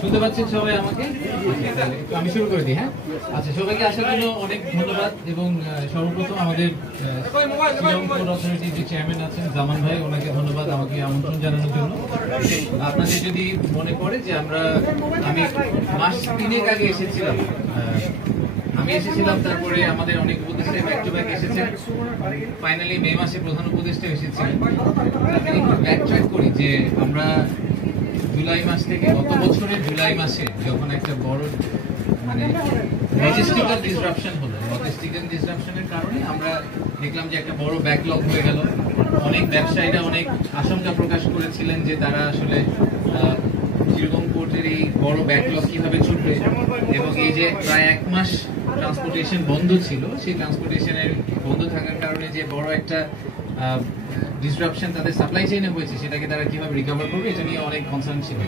শুনতে পাচ্ছেন সবাই আমাকে? আমি শুরু করে দিই। হ্যাঁ, আচ্ছা, সবাইকে আসার জন্য অনেক ধন্যবাদ। এবং সর্বপ্রথম আমাদের শ্রীরামপুর অথরিটির যে চেয়ারম্যান আছেন জামান ভাই, ওনাকে ধন্যবাদ আমাকে আমন্ত্রণ জানানোর জন্য। আপনাদের যদি মনে পড়ে যে আমি মাস 3 আগে এসেছিলাম, তারপরে আমাদের অনেক উপদেষ্টা ব্যাক টু ব্যাক এসেছেন। ফাইনালি মে মাসে প্রধান উপদেষ্টা এসেছিলেন। আমি ব্যাক ট্র্যাক করি যে আমরা জুলাই মাস থেকে, গত বছরের জুলাই মাসে যখন একটা বড় লজিস্টিক্যাল ডিসরাপশন হলো, লজিস্টিক্যাল ডিসরাপশনের কারণে আমরা দেখলাম যে একটা বড় ব্যাকলগ হয়ে গেল। অনেক ব্যবসায়ীরা অনেক আশঙ্কা প্রকাশ করেছিলেন যে তারা আসলে চিরগং পোর্টের এই বড় ব্যাকলগ কিভাবে ছুটবে, এবং এই যে প্রায় 1 মাস ট্রান্সপোর্টেশন বন্ধ ছিল, সেই ট্রান্সপোর্টেশনের বন্ধ থাকার কারণে যে বড় একটা ডিসরাপশন তাদের সাপ্লাই চেইনে হয়েছে, সেটাকে তারা কিভাবে রিকভার করবে, এটা নিয়ে অনেক কনসার্ন ছিল।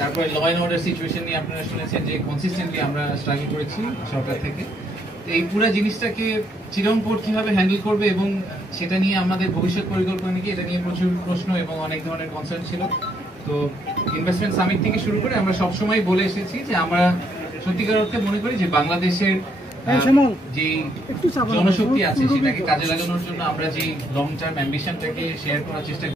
তারপরে ল অ্যান্ড অর্ডার সিচুয়েশন নিয়ে আপনারা শুনেছেন যে কনসিস্টেন্টলি আমরা স্ট্রাগল করেছি সরকার থেকে। এই পুরো জিনিসটাকে চিরং পোর্ট কিভাবে হ্যান্ডেল করবে এবং সেটা নিয়ে আমাদের ভবিষ্যৎ পরিকল্পনা কি, এটা নিয়ে প্রচুর প্রশ্ন এবং অনেক ধরনের কনসার্ন ছিল। তো ইনভেস্টমেন্ট সামিট থেকে শুরু করে আমরা সবসময় বলে এসেছি যে আমরা সত্যিকার অর্থে মনে করি যে বাংলাদেশের যে জনশক্তি আছে সেটাকে কাজে লাগানোর জন্য আমরা যে লং টার্ম অ্যাম্বিশনটাকে শেয়ার করার চেষ্টা